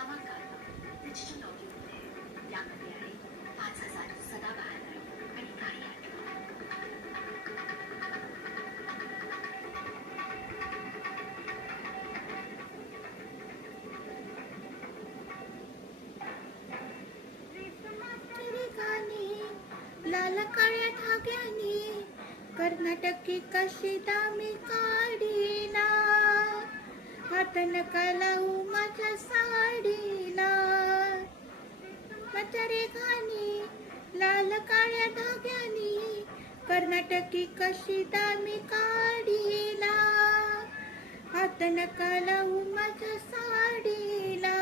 कामाकाल digital ऑडिओमध्ये यामध्ये आहे 5,000 सदाबहार आणि काही आठवण. लाल काळ्या धाग्याने कर्नाटकी कशिदा मी काढीला, हात नका लावू माझ्या साडीला. माझ्या रेखाने लाल काळ्या धाग्याने कर्नाटकी कशिदा मी काढीला, हात नका लावू माझ्या साडीला.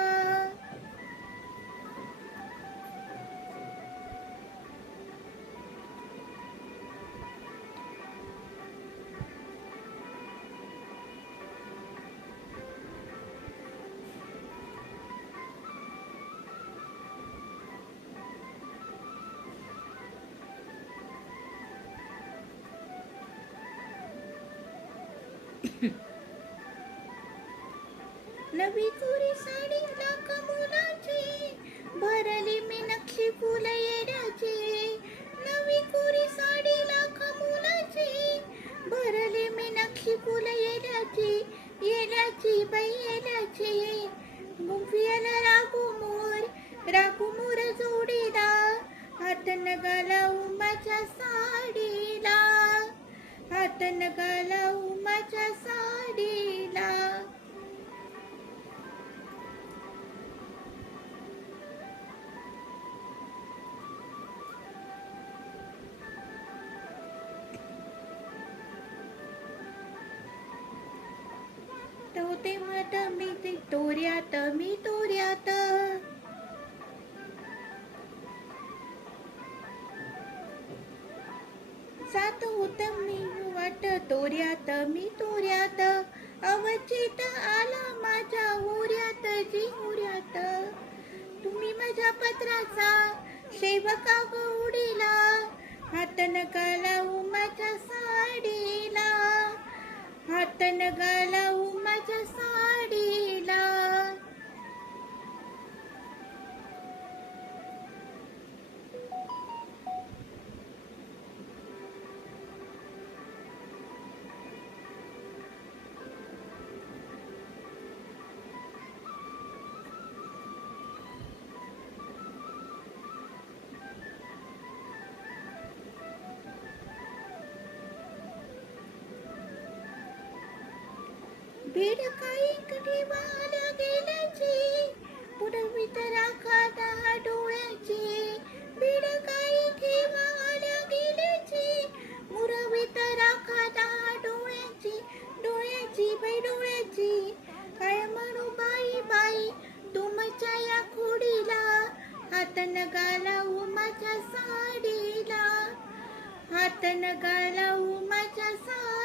नवी कोरी साडी लाख मुलाची, भरली मी नक्षी फुल येण्याची. नवी कोरी साडी लाख मुलाची, भरली मी नक्षी फुल येण्याची. येण्याची बाई येण्याची, गुंफियाला रागू मोर जोडीला, हात नगा लावू माझ्या साडीला, हात नगा लावू माझ्या साडीला. तेव्हा मी तोऱ्यात जात होत मी वाट तोऱ्यात अवचित आला माझ्या उऱ्यात जी उऱ्यात. तुम्ही माझ्या पत्राचा सेवका उडीला, हात नका लावू माझ्या साडीला, हात नका लावू माझ्या साडीला. भीड काही ठेवायला गेल्याची, पुरवीत राखा दहा डोळ्याची. भीड काही ठेवायला गेल्याची, पुरवीत राखा दहा डोळ्याची. डोळ्याची बाई डोळ्याची, काय म्हणू बाई तुमच्या या खोडीला, हात नका लावू माझ्या साडीला, हात नका लावू माझ्या साडीला.